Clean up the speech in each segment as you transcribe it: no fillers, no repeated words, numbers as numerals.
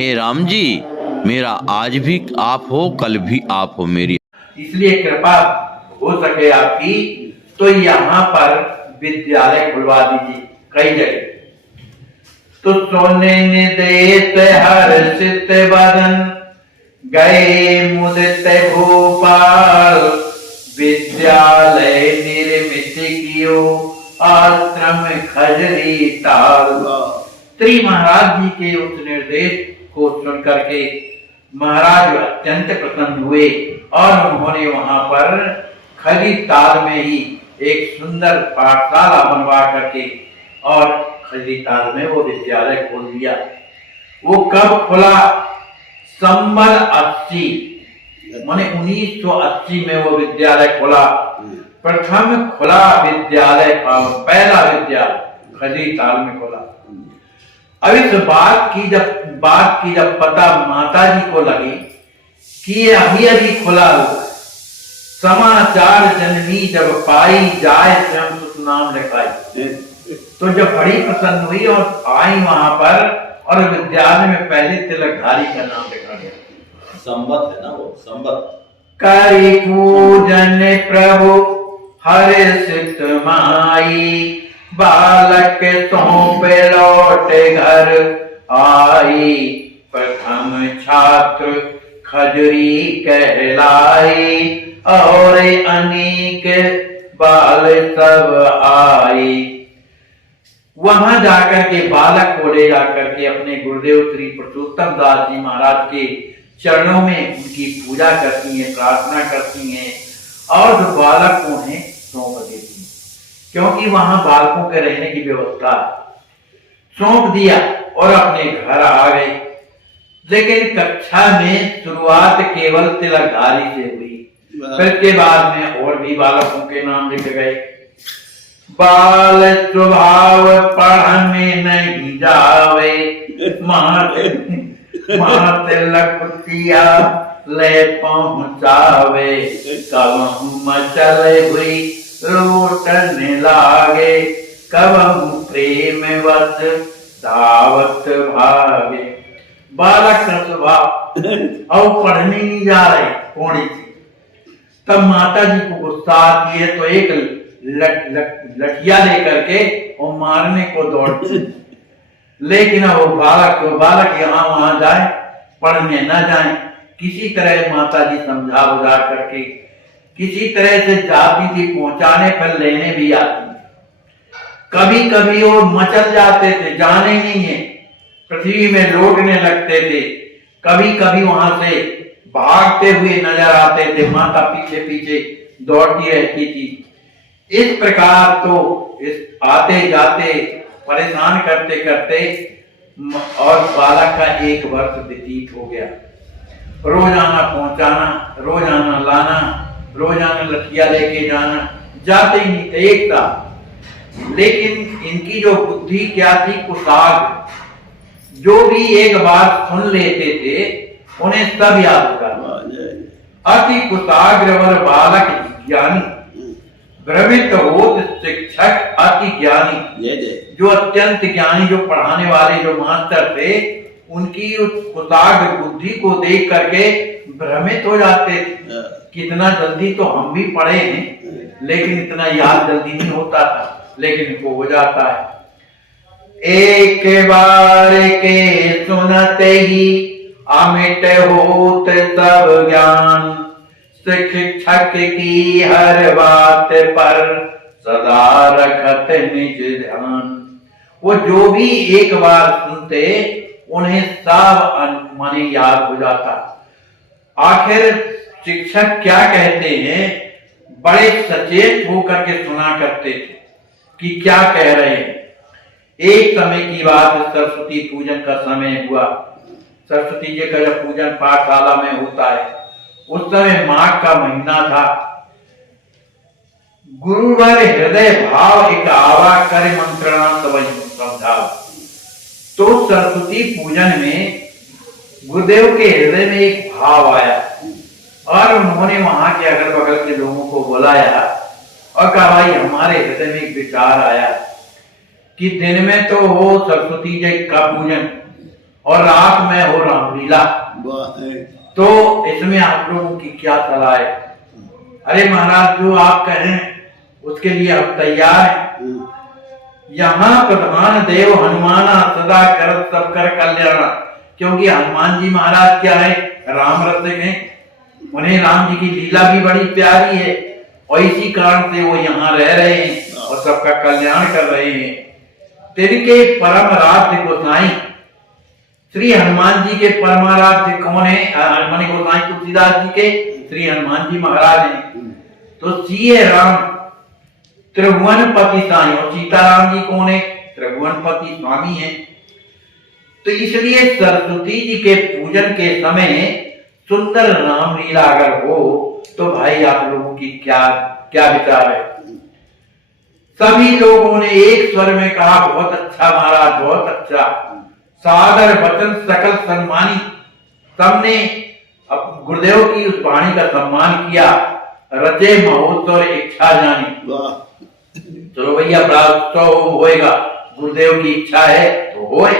हे राम जी, मेरा आज भी आप हो, कल भी आप हो मेरी। इसलिए कृपा हो सके आपकी तो यहाँ पर विद्यालय खुलवा दीजिए कई जगह। तो सोने निदेत हर्षित बदन गए मुदित भोपाल, विद्यालय निर्मित कियो आश्रम खजरी ताल। श्री महाराज जी के उस निर्देश को सुन करके महाराज अत्यंत प्रसन्न हुए और उन्होंने वहां पर खजरी ताल में ही एक सुंदर पाठशाला बनवा करके और खजरी ताल में वो विद्यालय खोल दिया। वो कब खुला? संबल 80 माने 1980 में वो विद्यालय खुला। प्रथम खुला विद्यालय, पहला विद्यालय खजरी ताल में खुला। अब इस बात की जब पता माता जी को लगी कि ये अभी अभी खुला हुआ, समाचार जननी जब पाई जाए स्वयं सुत नाम लिखाई। तो जब बड़ी प्रसन्न हुई और आई वहां पर और विद्यालय में पहले तिलकधारी का नाम लिखा गया। संबत है ना वो, संबत। करी पूजन प्रभु हर्षित माई, बालक सौंप लौटे घर आई, प्रथम छात्र खजरी कहलाई, और अनेक बाल सब आई। वहां जाकर के बालक को ले जाकर के अपने गुरुदेव श्री पुरुषोत्तम दास जी महाराज के चरणों में उनकी पूजा करती हैं, प्रार्थना करती हैं और जो बालक को उन्हें सौंप देती हैं, क्योंकि वहां बालकों के रहने की व्यवस्था सौंप दिया और अपने घर आ गए। लेकिन कक्षा में शुरुआत केवल तिलकधारी से हुई, फिर के बाद में और भी बालकों के नाम लिखे गए। बाल स्वभाव पढ़ में नहीं जावे, मात लखतिया ले पहुंचावे, कबहू मचल हुई लूटने लागे, कबहू प्रेम वश धावत भागे। बालक का स्वभाव और पढ़ने नहीं जा रहे कोड़ी से। तब माता जी को गुस्सा आती है तो एक लठिया लेकर के और मारने को दौड़ते। लेकिन वो बालक यहाँ वहां जाए, पढ़ने न जाए, किसी तरह माता जी समझा बुझा करके किसी तरह से जाती थी, पहुंचाने पर लेने भी आती। कभी कभी वो मचल जाते थे, जाने नहीं है, पृथ्वी में लौटने लगते थे। कभी कभी वहां से भागते हुए नजर आते थे, माता पीछे पीछे दौड़ती रहती थी। इस प्रकार तो इस आते जाते परेशान करते करते और बालक का 1 वर्ष व्यतीत हो गया। रोजाना पहुंचाना, रोजाना लाना, रोजाना लठिया लेके जाना, जाते ही नहीं थे एक था। लेकिन इनकी जो बुद्धि क्या थी, कुशाग्र, जो भी एक बार सुन लेते थे उन्हें सब याद हो जाता। अति कुशाग्र वर बालक ज्ञानी, भ्रमित होत शिक्षक अति ज्ञानी। जो अत्यंत ज्ञानी, जो पढ़ाने वाले जो मास्टर थे, उनकी उस कुशाग्र बुद्धि को देख करके भ्रमित हो जाते थे। कितना जल्दी तो हम भी पढ़े हैं, लेकिन इतना याद जल्दी नहीं होता था, लेकिन इनको हो जाता है। एक बार के सुनते ही अमिट होत सब ज्ञान, शिक्षक की हर बात पर सदा रखत निज ध्यान। वो जो भी एक बार सुनते उन्हें सब माने याद हो जाता। आखिर शिक्षक क्या कहते हैं, बड़े सचेत होकर के सुना करते थे कि क्या कह रहे हैं। एक समय की बात, सरस्वती पूजन का समय हुआ। सरस्वती जी का जब पूजन पाठशाला में होता है, उस समय माघ का महीना था। गुरुवर हृदय भाव एक आवा कर मंत्रणा समझाओ। तो सरस्वती पूजन में गुरुदेव के हृदय में एक भाव आया और उन्होंने वहां के अगल बगल के लोगों को बुलाया और कहा, भाई हमारे हृदय में एक विचार आया कि दिन में तो हो सरस्वती जी का पूजन और रात में हो रामलीला। वाह तो इसमें आप लोगों की क्या सलाह है? अरे महाराज जो आप कहें उसके लिए हम तैयार हैं। यहाँ प्रधान देव हनुमाना सदा कर सब कर कल्याण, क्योंकि हनुमान जी महाराज क्या है, राम रसिक हैं, उन्हें राम जी की लीला भी बड़ी प्यारी है और इसी कारण से वो यहाँ रह रहे हैं और सबका कल्याण कर रहे हैं। तिनके परम आराध्य गोसाई श्री हनुमान जी के परमाराध्य कौन है? हनुमान गोसाई तुलसीदास जी के श्री हनुमान जी महाराज हैं। तो सीए राम त्रिभुवनपति साई, और सीताराम जी कौन है? त्रिभुवनपति स्वामी हैं। तो इसलिए सरस्वती जी के पूजन के समय सुंदर रामलीला अगर हो तो भाई आप लोगों की क्या क्या विचार है? सभी लोगों ने एक स्वर में कहा बहुत अच्छा महाराज, बहुत अच्छा। सादर वचन सकल सम्मानी, सबने अब गुरुदेव की उस वाणी का सम्मान किया। रचे महोत्सव इच्छा जानी, चलो भैया बड़ा उत्सव होएगा, गुरुदेव की इच्छा है तो होए।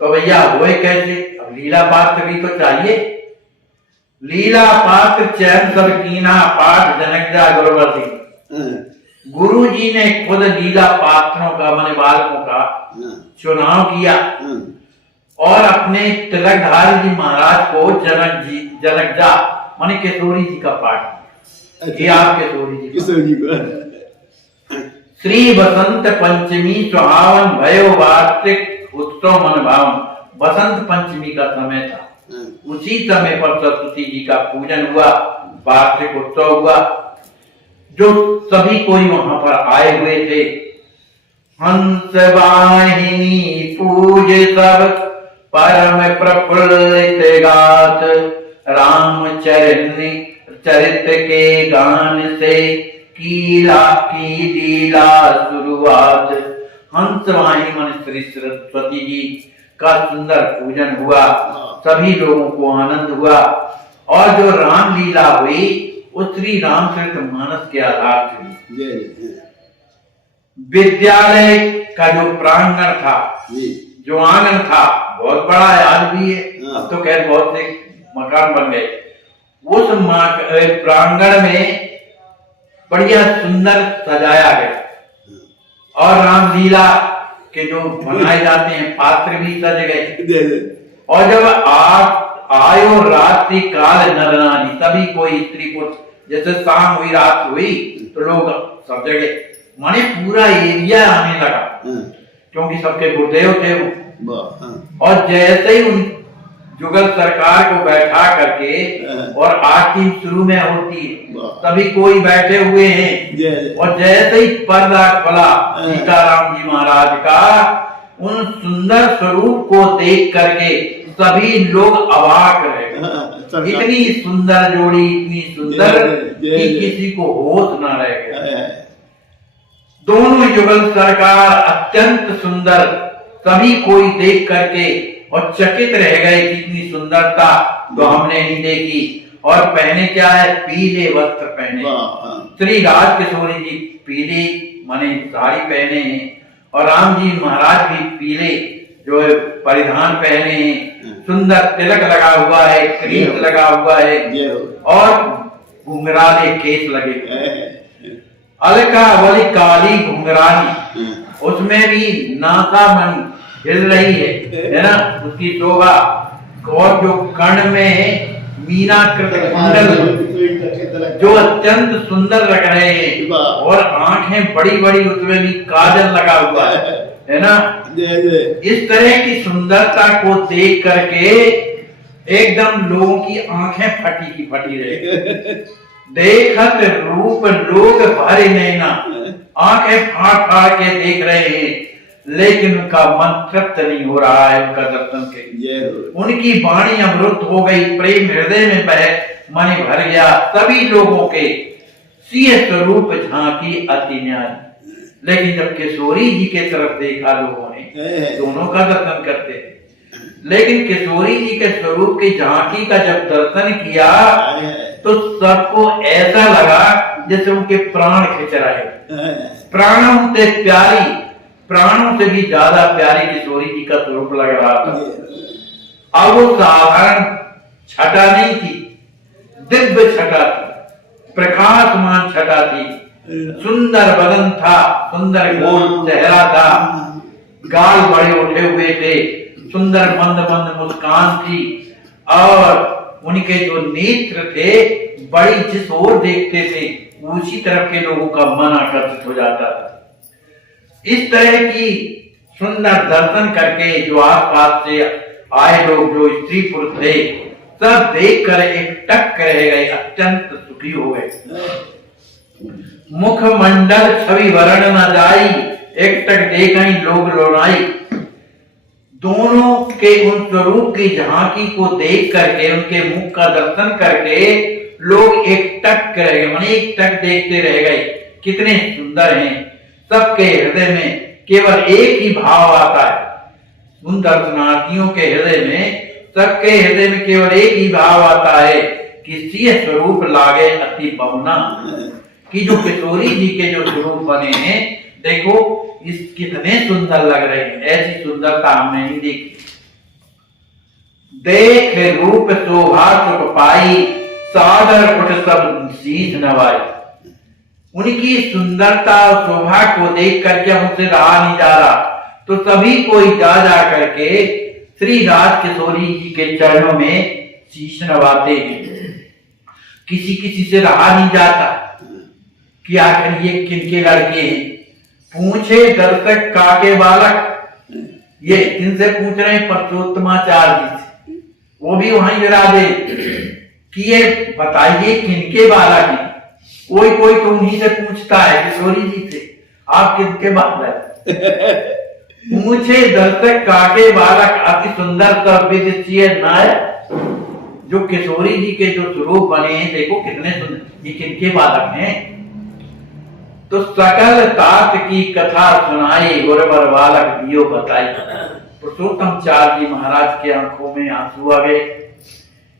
तो भैया होए कैसे? अब लीला पात्र भी तो चाहिए। लीला पात्र चैन सब कीना, पाठ जनक जा गुरुवर्ती। गुरु जी ने खुद लीला पात्रों का माने बालकों का चुनाव किया और अपने तिलकधारी जी महाराज को जनक जा माने किशोरी जी का पाठ किया। आप किशोरी जी को श्री बसंत पंचमी सुहावन भयो वार्षिक उत्सव मन भावन। बसंत पंचमी का समय था, उसी समय पर सरस्वती जी का पूजन हुआ, वार्षिक उत्सव हुआ, जो सभी कोई वहां पर आए हुए थे। हंस वाहिनी पूज सब परम प्रफुल्लित गात, राम चरित के गान से की लीला शुरुआत। हंस वाहिनी मन श्री सरस्वती जी का सुंदर पूजन हुआ, सभी लोगों को आनंद हुआ और जो रामलीला हुई वो श्री रामचरित मानस के आधार से। विद्यालय का जो प्रांगण था, जो आंगन था, बहुत बड़ा है, आज भी है, अब तो खैर बहुत से मकान बन गए। उस प्रांगण में बढ़िया सुंदर सजाया गया और रामलीला के जो बनाए जाते हैं पात्र भी सज गए। और जब आयो रात्रि काल नर नारी, सभी कोई स्त्री पुरुष, जैसे शाम हुई रात हुई तो लोग सब जगह माने पूरा एरिया आने लगा, क्योंकि सबके गुरुदेव थे वो। और जैसे ही उन जुगल सरकार को बैठा करके और आरती शुरू में होती है, सभी कोई बैठे हुए हैं और जैसे ही पर्दा खुला सीताराम जी महाराज का, उन सुंदर स्वरूप को देख करके सभी लोग अवाक रहे। इतनी सुंदर जोड़ी, इतनी सुंदर कि किसी को होश न रह गया। दोनों युगल सरकार अत्यंत सुंदर, सभी कोई देख करके और चकित रह गए, कितनी सुंदरता तो हमने नहीं देखी। और पहने क्या है? पीले वस्त्र पहने। श्री राज किशोरी जी पीले माने साड़ी पहने हैं और राम जी महाराज भी पीले जो है परिधान पहने हैं। सुंदर तिलक लगा हुआ है, क्रीम लगा हुआ है और घुंघराले केस लगे। अलका वाली काली घुंघरानी, उसमें भी नासा मणि हिल रही है ना, उसकी शोभा। और जो कर्ण में मीनाकृत कुंडल जो अत्यंत सुंदर लग रहे हैं और आंखें बड़ी बड़ी, उसमें भी काजल लगा हुआ है ना। इस तरह की सुंदरता को देख करके एकदम लोगों की आंखें फटी की फटी रहे। देखत रूप लोग भरे नैना, आंखें फाड़ फाड़ के देख रहे हैं, लेकिन उनका मन तृप्त नहीं हो रहा है उनका दर्शन के। उनकी वाणी अमृत हो गई, प्रेम हृदय में बह मन भर गया। सभी लोगों के सिय स्वरूप झांकी अति न्यारी। लेकिन जब किशोरी जी के तरफ देखा लोगों ने, दोनों का दर्शन करते थे, लेकिन किशोरी जी के स्वरूप की झांकी का जब दर्शन किया तो सबको ऐसा लगा जैसे उनके प्राण खिंच रहे। प्राणों से प्यारी प्राणों से भी ज्यादा प्यारी किशोरी जी का स्वरूप लग रहा था। अब वो साधारण छटा नहीं थी, दिव्य छटा थी, प्रकाशमान छटा थी। सुंदर बदन था, सुंदर गोल चेहरा था, गाल बड़े उठे हुए थे, सुंदर मंद मंद मुस्कान थी और उनके जो नेत्र थे बड़ी जिस ओर देखते थे उसी तरफ के लोगों का मन आकर्षित हो जाता था। इस तरह की सुंदर दर्शन करके जो आसपास से आए लोग, जो स्त्री पुरुष थे, सब देखकर एकटक रह गए, अत्यंत सुखी हो गए। मुख मंडल छवि वर्ण न जाई, एकटक देखई लोग लोनाई। दोनों के उन स्वरूप की झांकी को देख करके, उनके मुख का दर्शन करके लोग एकटक रह गए, माने एकटक देखते रह गए, कितने सुंदर हैं। सबके हृदय में केवल एक ही भाव आता है। उन दर्शनार्थियों के हृदय में, सबके हृदय में केवल एक ही भाव आता है कि सिंह स्वरूप लागे अति बहुना, कि जो किशोरी जी के जो स्वरूप बने हैं, देखो इस कितने सुंदर लग रहे हैं, ऐसी सुंदरता हमने नहीं देखी। देख रूप शोभा सुख पाई, सादर उठ सब शीश नवाई। उनकी सुंदरता और शोभा को देख करके हमसे रहा नहीं जा रहा, तो सभी कोई जा करके श्री राज किशोरी जी के चरणों में शीश नवाते हैं। किसी किसी से रहा नहीं जाता कि आखिर ये किनके लड़के हैं। पूछे दर्शक काके बालक, ये इनसे पूछ रहे हैं परसोत्तमाचार्य जी से, वो भी वहां विराजे कि ये बताइए किनके बालक हैं। कोई कोई तो उन्हीं से पूछता है, किशोरी जी से, आप किनके बालक। पूछे दर्शक काके बालक, अति सुंदर सर्विदीय नाय। जो किशोरी जी के जो स्वरूप बने हैं, देखो कितने सुंदर, ये किनके बालक हैं। तो सकल तात की कथा सुनाई, गुरबर बालक दियो बताई। पुरुषोत्तमाचार्य जी महाराज के आंखों में आंसू आ गए,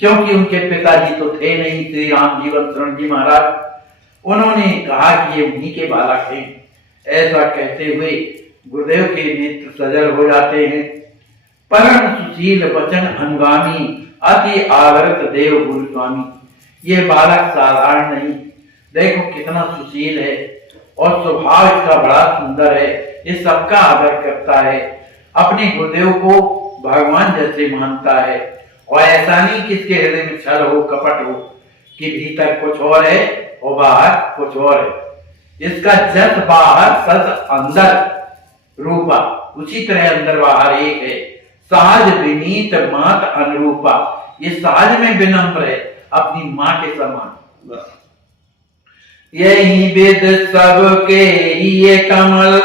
क्योंकि उनके पिताजी तो थे नहीं, श्री राम जीवन शरण जी महाराज। उन्होंने कहा कि ये उन्हीं के बालक हैं। ऐसा कहते हुए गुरुदेव के नेत्र सजल हो जाते हैं। परम सुशील वचन अनुगामी, अति आदरत देव गुरु स्वामी। ये बालक साधारण नहीं, देखो कितना सुशील है और स्वभाव इसका बड़ा सुंदर है। ये सबका आदर करता है, अपने गुरुदेव को भगवान जैसे मानता है। और ऐसा नहीं कि इसके हृदय में छल हो, कपट हो, कि भीतर कुछ और है और बाहर कुछ और है। इसका जस बाहर सच अंदर रूपा, उसी तरह अंदर बाहर एक है। सहज विनीत मात अनुरूपा, ये सहज में विनम्र है, अपनी माँ के समान। यही विद सबके ये कमल,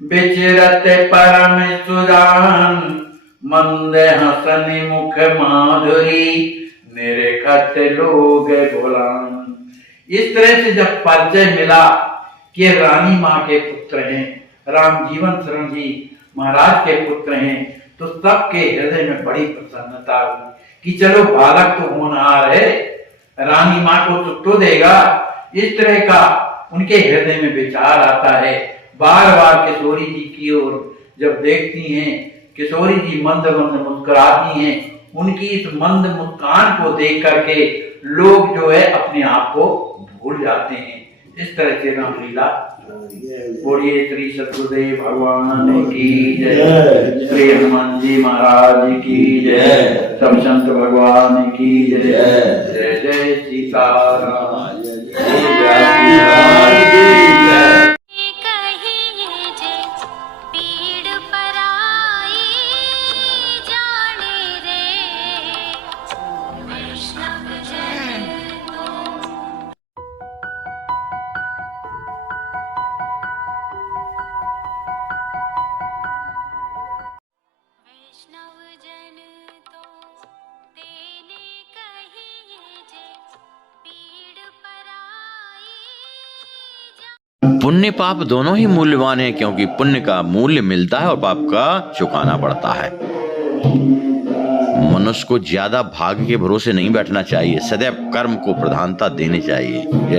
विचरत परम सुजान। मंद हसन मुख माधुरी, निरखत लोग भोलान। इस तरह से जब परिचय मिला कि रानी माँ के पुत्र हैं, राम जीवन शरण जी महाराज के पुत्र हैं, तो सबके हृदय में बड़ी प्रसन्नता हुई कि चलो बालक तो होनहार है, रानी माँ को सुख तो देगा। इस तरह का उनके हृदय में विचार आता है। बार बार किशोरी जी की ओर जब देखती हैं, किशोरी जी मंद मंद मुस्कुराती हैं। उनकी इस मंद मुस्कान को देख करके लोग जो है अपने आप को भूल जाते हैं। इस तरह से रामलीला। बोलिए श्री सतगुरुदेव भगवान की जय, श्री हनुमान जी महाराज की जय, सब संत भगवान की जय। जय जय सीताराम। पुण्य पाप दोनों ही मूल्यवान हैं, क्योंकि पुण्य का मूल्य मिलता है और पाप का चुकाना पड़ता है। मनुष्य को ज्यादा भाग्य के भरोसे नहीं बैठना चाहिए, सदैव कर्म को प्रधानता देनी चाहिए।